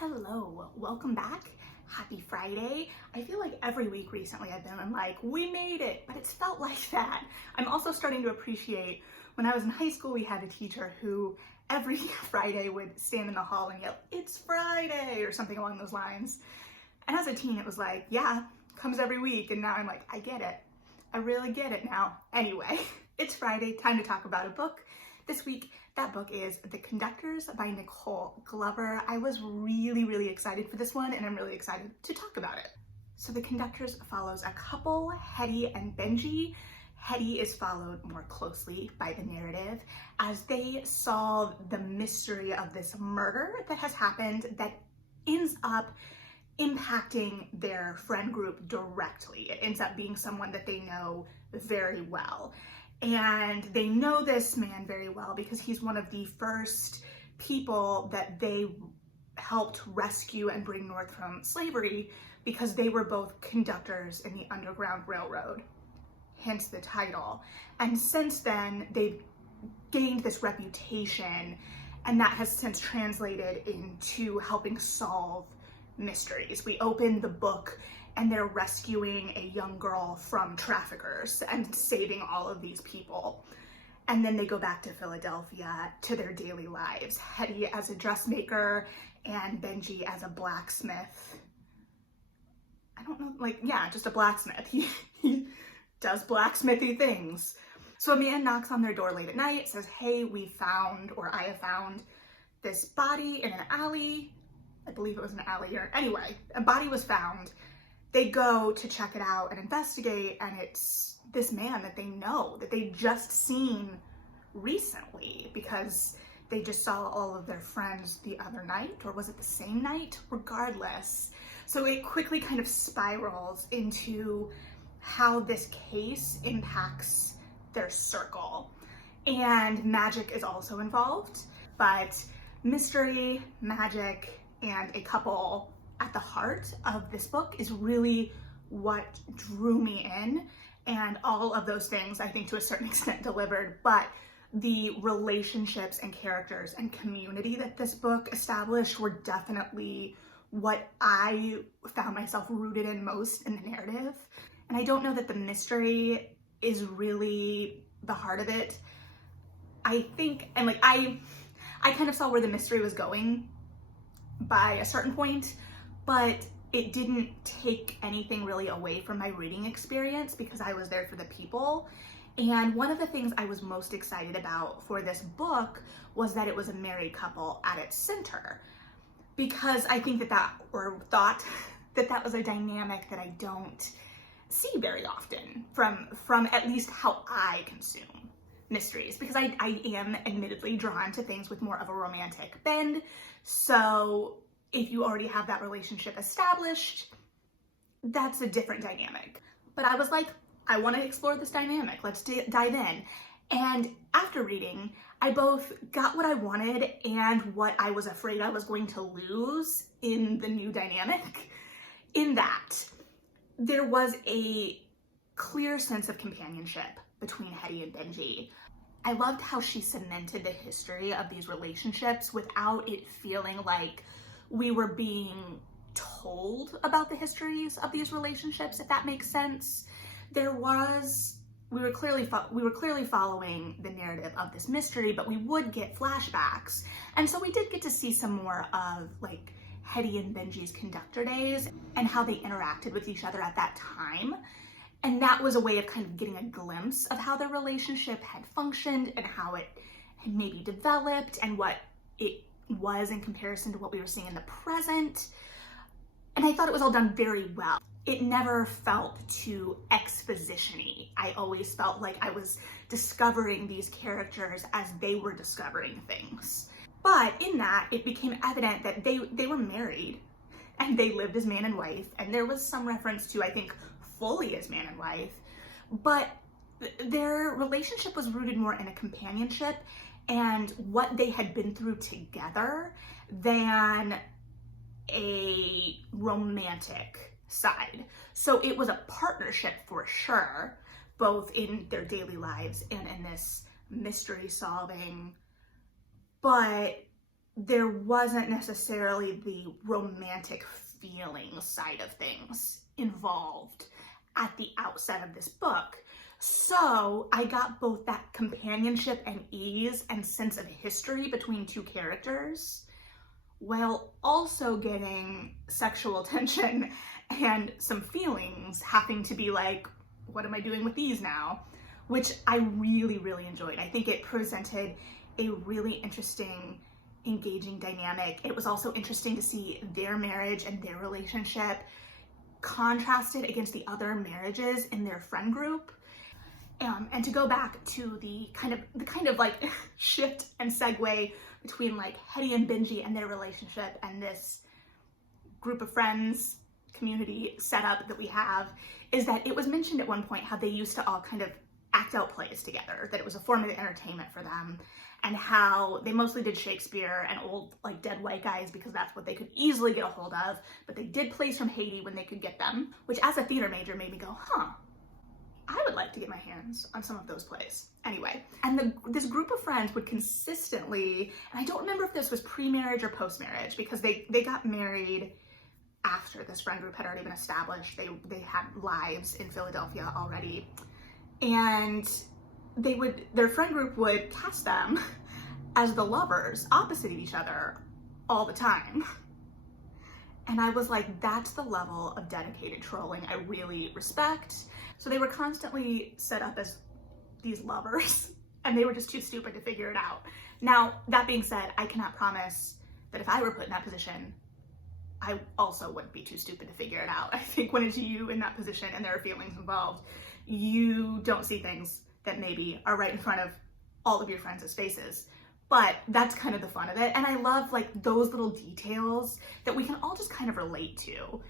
Hello, welcome back. Happy Friday. I feel like every week recently I've been like, we made it, but it's felt like that. I'm also starting to appreciate when I was in high school, we had a teacher who every Friday would stand in the hall and yell, "It's Friday," or something along those lines. And as a teen, it was like, yeah, comes every week. And now I'm like, I get it. I really get it now. Anyway, it's Friday, time to talk about a book. This week, that book is The Conductors by Nicole Glover. I was really excited for this one, and I'm really excited to talk about it. So The Conductors follows a couple, Hetty and Benji. Hetty is followed more closely by the narrative as they solve the mystery of this murder that has happened that ends up impacting their friend group directly. It ends up being someone that they know very well. And they know this man very well because he's one of the first people that they helped rescue and bring north from slavery because they were both conductors in the Underground Railroad, hence the title. And since then, they've gained this reputation, and that has since translated into helping solve mysteries. We open the book and they're rescuing a young girl from traffickers and saving all of these people. And then they go back to Philadelphia to their daily lives. Hetty as a dressmaker and Benji as a blacksmith. I don't know, just a blacksmith. He does blacksmithy things. So a man knocks on their door late at night, says, "Hey, I have found this body in an alley." I believe it was an alley, or anyway, a body was found. They go to check it out and investigate, and it's this man that they know, that they've just seen recently because they just saw all of their friends the other night, or was it the same night? Regardless. So it quickly kind of spirals into how this case impacts their circle. And magic is also involved, but mystery, magic, and a couple at the heart of this book is really what drew me in, and all of those things I think to a certain extent delivered, but the relationships and characters and community that this book established were definitely what I found myself rooted in most in the narrative. And I don't know that the mystery is really the heart of it. I think, and I kind of saw where the mystery was going by a certain point, but it didn't take anything really away from my reading experience because I was there for the people. And one of the things I was most excited about for this book was that it was a married couple at its center, because I think thought that was a dynamic that I don't see very often from at least how I consume mysteries, because I am admittedly drawn to things with more of a romantic bend. So if you already have that relationship established, that's a different dynamic. But I was like, I want to explore this dynamic. Let's dive in. And after reading, I both got what I wanted and what I was afraid I was going to lose in the new dynamic, in that there was a clear sense of companionship between Hetty and Benji. I loved how she cemented the history of these relationships without it feeling like we were being told about the histories of these relationships, if that makes sense. We were clearly following the narrative of this mystery, but we would get flashbacks. And so we did get to see some more of Hetty and Benji's conductor days and how they interacted with each other at that time. And that was a way of kind of getting a glimpse of how their relationship had functioned and how it had maybe developed and what it was in comparison to what we were seeing in the present. And I thought it was all done very well. It never felt too exposition-y. I always felt like I was discovering these characters as they were discovering things. But in that, it became evident that they were married and they lived as man and wife. And there was some reference to, I think, fully as man and wife. But their relationship was rooted more in a companionship and what they had been through together than a romantic side. So it was a partnership for sure, both in their daily lives and in this mystery solving, but there wasn't necessarily the romantic feeling side of things involved at the outset of this book. So I got both that companionship and ease and sense of history between two characters, while also getting sexual tension and some feelings having to be like, what am I doing with these now? Which I really, really enjoyed. I think it presented a really interesting, engaging dynamic. It was also interesting to see their marriage and their relationship contrasted against the other marriages in their friend group. And to go back to the kind of like shift and segue between like Hetty and Benji and their relationship and this group of friends community setup that we have, is that it was mentioned at one point how they used to all kind of act out plays together, that it was a form of entertainment for them, and how they mostly did Shakespeare and old like dead white guys because that's what they could easily get a hold of, but they did plays from Haiti when they could get them, which as a theater major made me go, I would like to get my hands on some of those plays. Anyway, and this group of friends would consistently, and I don't remember if this was pre-marriage or post-marriage, because they got married after this friend group had already been established. They had lives in Philadelphia already. And their friend group would cast them as the lovers opposite each other all the time. And I was like, that's the level of dedicated trolling I really respect. So they were constantly set up as these lovers, and they were just too stupid to figure it out. Now, that being said, I cannot promise that if I were put in that position, I also wouldn't be too stupid to figure it out. I think when it's you in that position and there are feelings involved, you don't see things that maybe are right in front of all of your friends' faces. But that's kind of the fun of it. And I love like those little details that we can all just kind of relate to.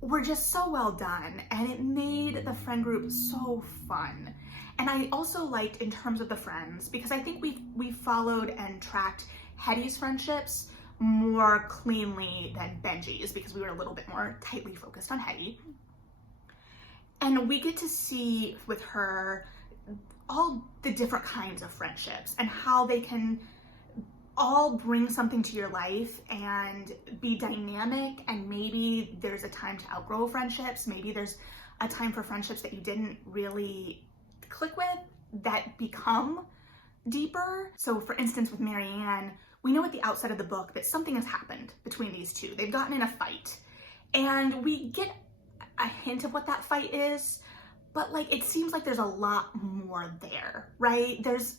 Were just so well done, and it made the friend group so fun. And I also liked in terms of the friends, because I think we followed and tracked Hetty's friendships more cleanly than Benji's, because we were a little bit more tightly focused on Hetty. And we get to see with her all the different kinds of friendships and how they can all bring something to your life and be dynamic, and maybe there's a time to outgrow friendships, maybe there's a time for friendships that you didn't really click with that become deeper. So for instance, with Marianne, we know at the outset of the book that something has happened between these two. They've gotten in a fight, and we get a hint of what that fight is, but like it seems like there's a lot more there, right? There's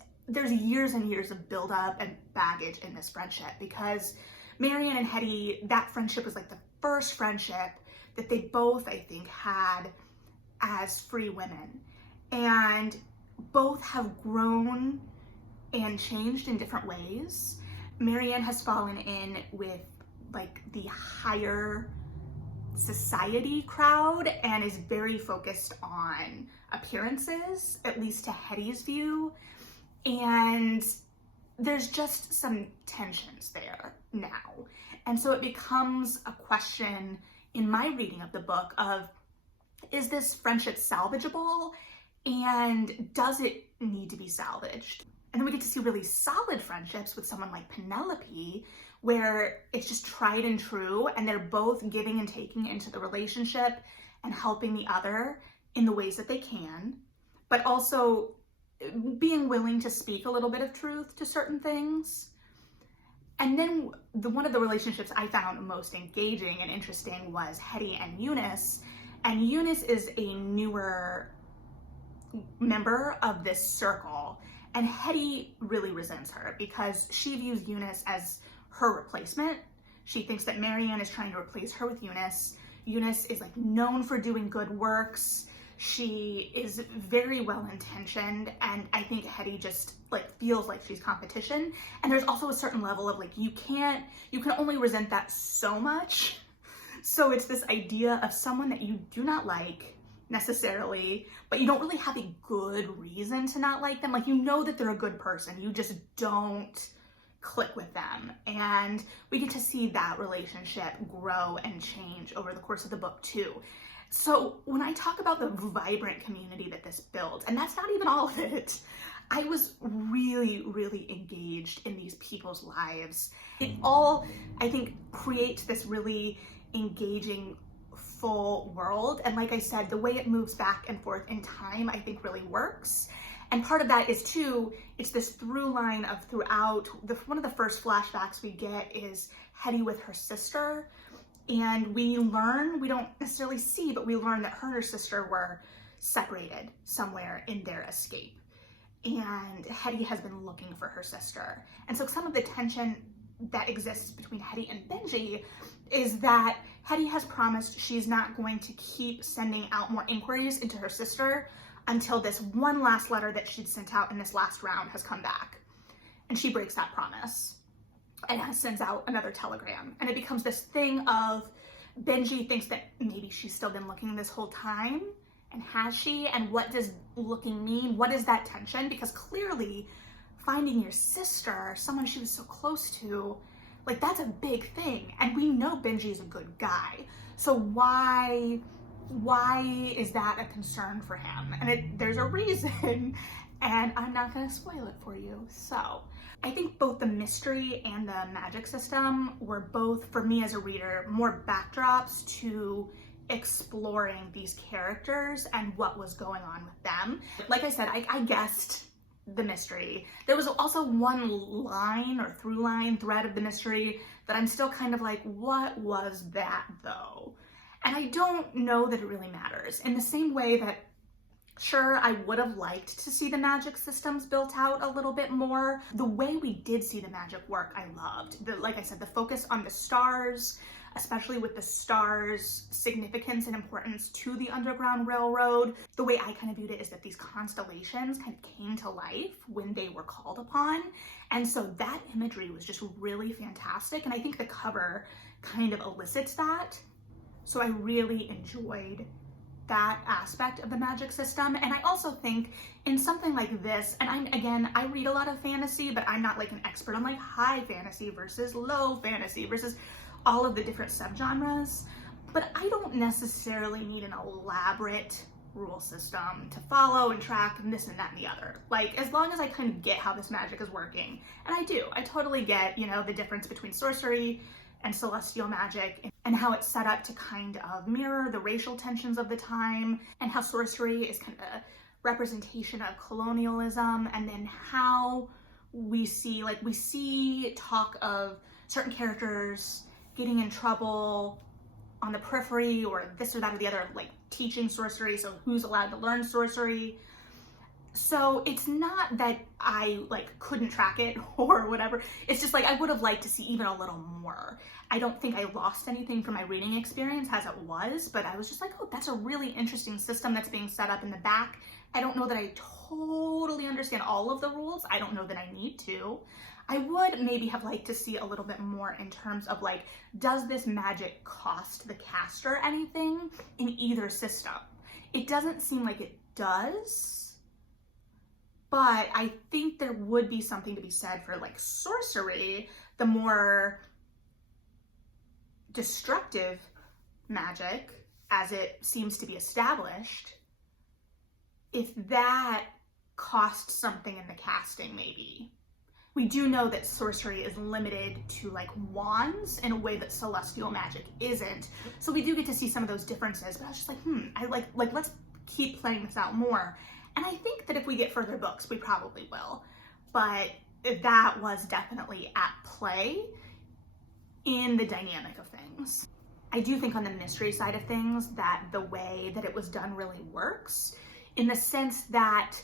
years and years of buildup and baggage in this friendship, because Marianne and Hetty, that friendship was like the first friendship that they both, I think, had as free women. And both have grown and changed in different ways. Marianne has fallen in with like the higher society crowd and is very focused on appearances, at least to Hetty's view. And there's just some tensions there now. And so it becomes a question in my reading of the book of, is this friendship salvageable? And does it need to be salvaged? And then we get to see really solid friendships with someone like Penelope, where it's just tried and true, and they're both giving and taking into the relationship and helping the other in the ways that they can, but also being willing to speak a little bit of truth to certain things. And then one of the relationships I found most engaging and interesting was Hetty and Eunice. And Eunice is a newer member of this circle, and Hetty really resents her because she views Eunice as her replacement. She thinks that Marianne is trying to replace her with Eunice. Eunice is like known for doing good works. She is very well intentioned, and I think Hetty just like feels like she's competition. And there's also a certain level of like, you can only resent that so much. So it's this idea of someone that you do not like necessarily, but you don't really have a good reason to not like them. Like, you know that they're a good person, you just don't click with them. And we get to see that relationship grow and change over the course of the book too. So when I talk about the vibrant community that this builds, and that's not even all of it, I was really, really engaged in these people's lives. It all, I think, creates this really engaging, full world. And like I said, the way it moves back and forth in time, I think really works. And part of that is too, it's this through line of throughout, one of the first flashbacks we get is Hetty with her sister. And we learn, we don't necessarily see, but we learn that her and her sister were separated somewhere in their escape. And Hetty has been looking for her sister. And so some of the tension that exists between Hetty and Benji is that Hetty has promised she's not going to keep sending out more inquiries into her sister until this one last letter that she'd sent out in this last round has come back. And she breaks that promise and sends out another telegram. And it becomes this thing of Benji thinks that maybe she's still been looking this whole time. And has she? And what does looking mean? What is that tension? Because clearly finding your sister, someone she was so close to, like that's a big thing. And we know Benji is a good guy. So why is that a concern for him? And there's a reason, and I'm not gonna spoil it for you. So I think both the mystery and the magic system were both, for me as a reader, more backdrops to exploring these characters and what was going on with them. Like I said, I guessed the mystery. There was also one line or thread of the mystery that I'm still kind of like, what was that though? And I don't know that it really matters. In the same way that, sure, I would have liked to see the magic systems built out a little bit more. The way we did see the magic work, I loved. Like I said, the focus on the stars, especially with the stars' significance and importance to the Underground Railroad. The way I kind of viewed it is that these constellations kind of came to life when they were called upon. And so that imagery was just really fantastic. And I think the cover kind of elicits that. So I really enjoyed that aspect of the magic system. And I also think in something like this, and I read a lot of fantasy, but I'm not like an expert on like high fantasy versus low fantasy versus all of the different subgenres. But I don't necessarily need an elaborate rule system to follow and track and this and that and the other. Like, as long as I kind of get how this magic is working, and I totally get, the difference between sorcery and celestial magic and how it's set up to kind of mirror the racial tensions of the time, and how sorcery is kind of a representation of colonialism, and then how we see talk of certain characters getting in trouble on the periphery or this or that or the other, like teaching sorcery, so who's allowed to learn sorcery. So it's not that I couldn't track it or whatever. It's just I would have liked to see even a little more. I don't think I lost anything from my reading experience as it was, but I was just like, oh, that's a really interesting system that's being set up in the back. I don't know that I totally understand all of the rules. I don't know that I need to. I would maybe have liked to see a little bit more in terms of does this magic cost the caster anything in either system? It doesn't seem like it does, but I think there would be something to be said for sorcery, the more destructive magic as it seems to be established, if that costs something in the casting maybe. We do know that sorcery is limited to wands in a way that celestial magic isn't. So we do get to see some of those differences, but I was just like, let's keep playing this out more. And I think that if we get further books, we probably will. But that was definitely at play in the dynamic of things. I do think on the mystery side of things that the way that it was done really works, in the sense that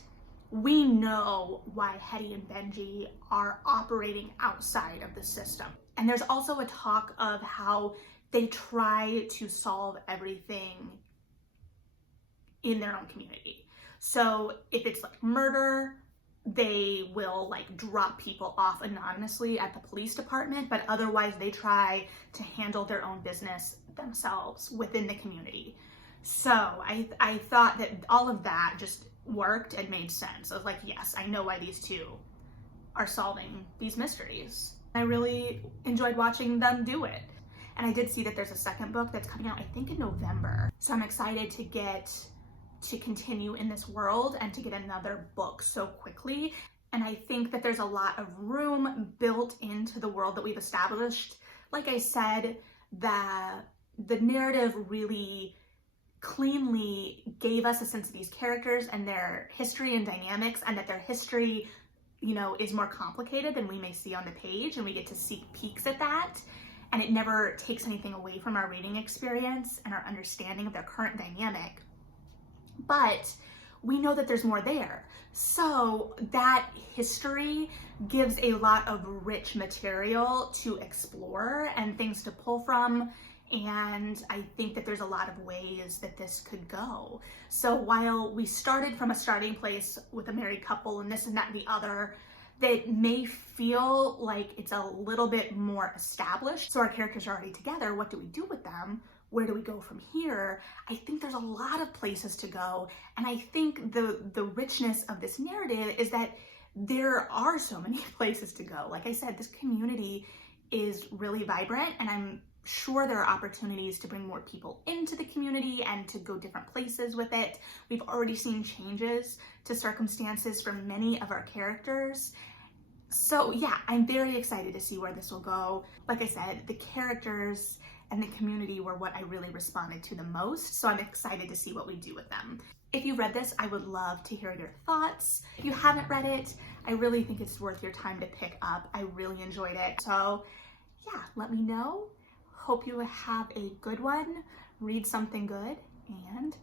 we know why Hetty and Benji are operating outside of the system. And there's also a talk of how they try to solve everything in their own community. So if it's murder, they will drop people off anonymously at the police department, but otherwise they try to handle their own business themselves within the community. So I thought that all of that just worked and made sense. I was like, yes, I know why these two are solving these mysteries. I really enjoyed watching them do it. And I did see that there's a second book that's coming out, I think in November. So I'm excited to get to continue in this world and to get another book so quickly. And I think that there's a lot of room built into the world that we've established. Like I said, the narrative really cleanly gave us a sense of these characters and their history and dynamics, and that their history, is more complicated than we may see on the page, and we get to see peeks at that. And it never takes anything away from our reading experience and our understanding of their current dynamic. But we know that there's more there. So that history gives a lot of rich material to explore and things to pull from. And I think that there's a lot of ways that this could go. So while we started from a starting place with a married couple and this and that and the other, that may feel like it's a little bit more established. So our characters are already together. What do we do with them? Where do we go from here? I think there's a lot of places to go. And I think the richness of this narrative is that there are so many places to go. Like I said, this community is really vibrant, and I'm sure there are opportunities to bring more people into the community and to go different places with it. We've already seen changes to circumstances from many of our characters. So yeah, I'm very excited to see where this will go. Like I said, the characters and the community were what I really responded to the most, so I'm excited to see what we do with them. If you read this, I would love to hear your thoughts. If you haven't read it, I really think it's worth your time to pick up. I really enjoyed it. So yeah, let me know. Hope you have a good one. Read something good, and